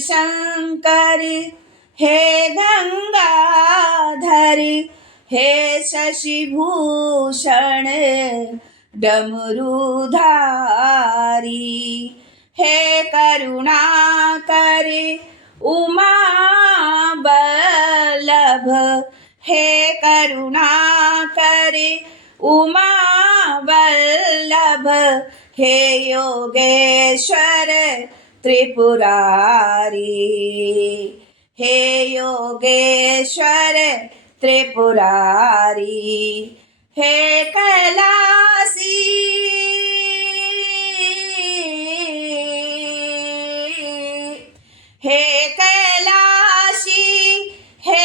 शंकर हे गंगाधर हे शशिभूषण डमरूधारी हे करुणाकर उमा वल्लभ हे करुणाकर उमा वल्लभ हे योगेश्वर त्रिपुरारी हे योगेश्वर त्रिपुरारी हे कैलासी हे कैलाशी हे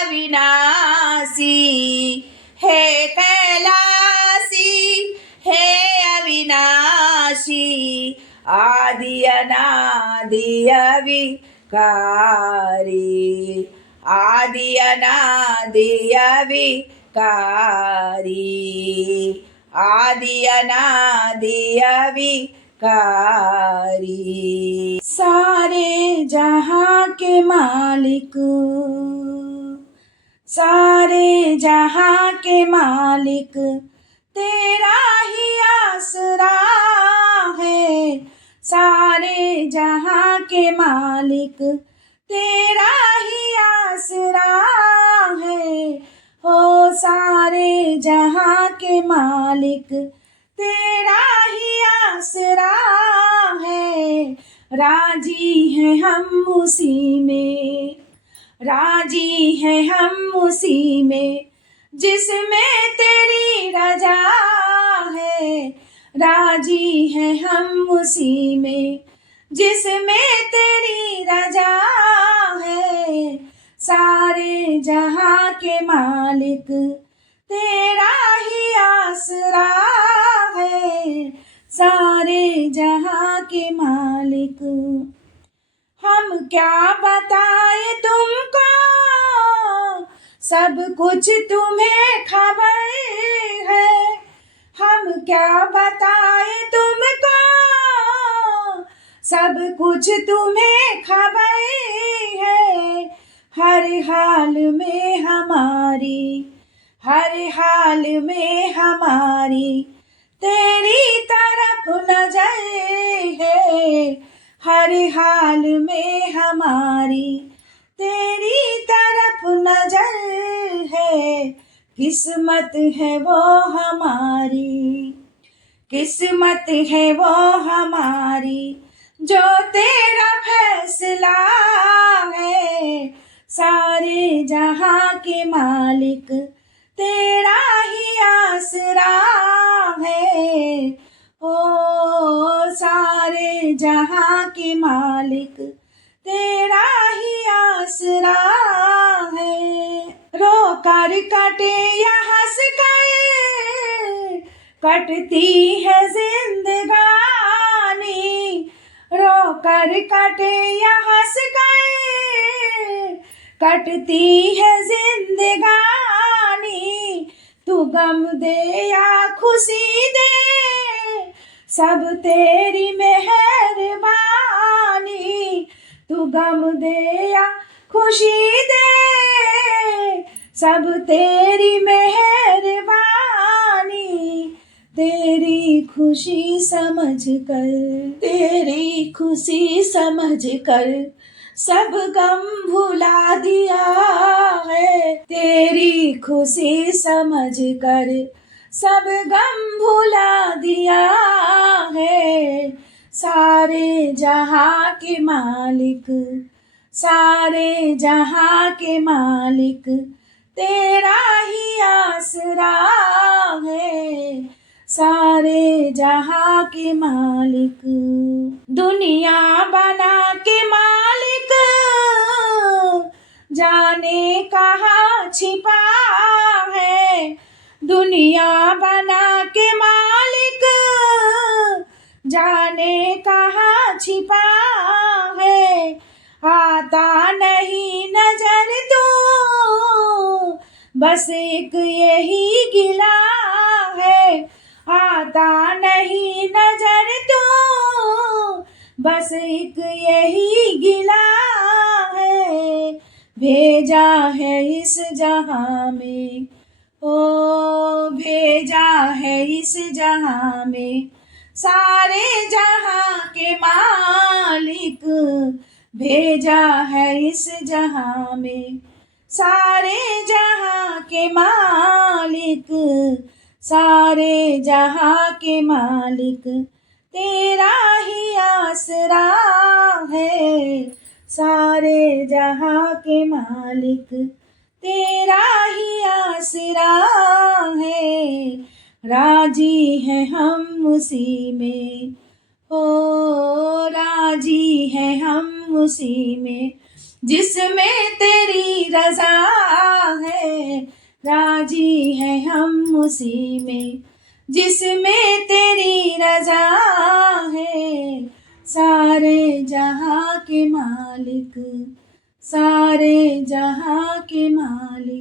अविनाशी हे कैलासी हे अविनाशी आदि अनादि अविकारी आदि अनादि अविकारी आदि अनादि अविकारी सारे जहाँ के मालिक सारे जहाँ के मालिक तेरा ही आसरा है सारे जहाँ के मालिक तेरा ही आसरा है हो सारे जहाँ के मालिक तेरा ही आसरा है राजी हैं हम उसी में राजी हैं हम उसी में जिसमें तेरी रजा है राजी हैं हम उसी में जिसमें तेरी रजा है सारे जहाँ के मालिक तेरा ही आसरा है सारे जहाँ के मालिक हम क्या बताए तुमको सब कुछ तुम्हें खबर है हम क्या बताए तुमको सब कुछ तुम्हें खबर है हर हाल में हमारी तेरी तरफ नजर है हर हाल में हमारी तेरी तरफ नजर है किस्मत है वो हमारी जो तेरा फैसला है सारे जहाँ के मालिक तेरा ही आसरा है ओ सारे जहाँ के मालिक तेरा ही आसरा है रो कर कटे या हंस कर कटती है जिंदगानी रो कर कटे या हंस कर कटती है जिंदगानी तू गम दे या खुशी दे सब तेरी मेहरबानी तू गम दे या खुशी दे सब तेरी मेहरबानी तेरी खुशी समझ कर सब गम भुला दिया है तेरी खुशी समझ कर सब गम भुला दिया है सारे जहाँ के मालिक तेरा ही आसरा है सारे जहाँ के मालिक दुनिया बना के मालिक जाने कहाँ छिपा है दुनिया बना के मालिक जाने कहाँ छिपा है आता नहीं नजर तो बस एक यही गिला है आता नहीं नजर तो बस एक यही गिला भेजा है इस जहां में, ओ भेजा है इस जहां में, सारे जहां के मालिक भेजा है इस जहां में, सारे जहां के मालिक, सारे जहां के मालिक, तेरा ही आसरा है, सारे जहां के मालिक, तेरा ही आसरा है, राजी है हम उसी में, ओ राजी है हम उसी में, जिसमें तेरी रजा है, राजी है हम उसी में, जिसमें तेरी रजा है, सारे जहां के मालिक, सारे जहां के मालिक।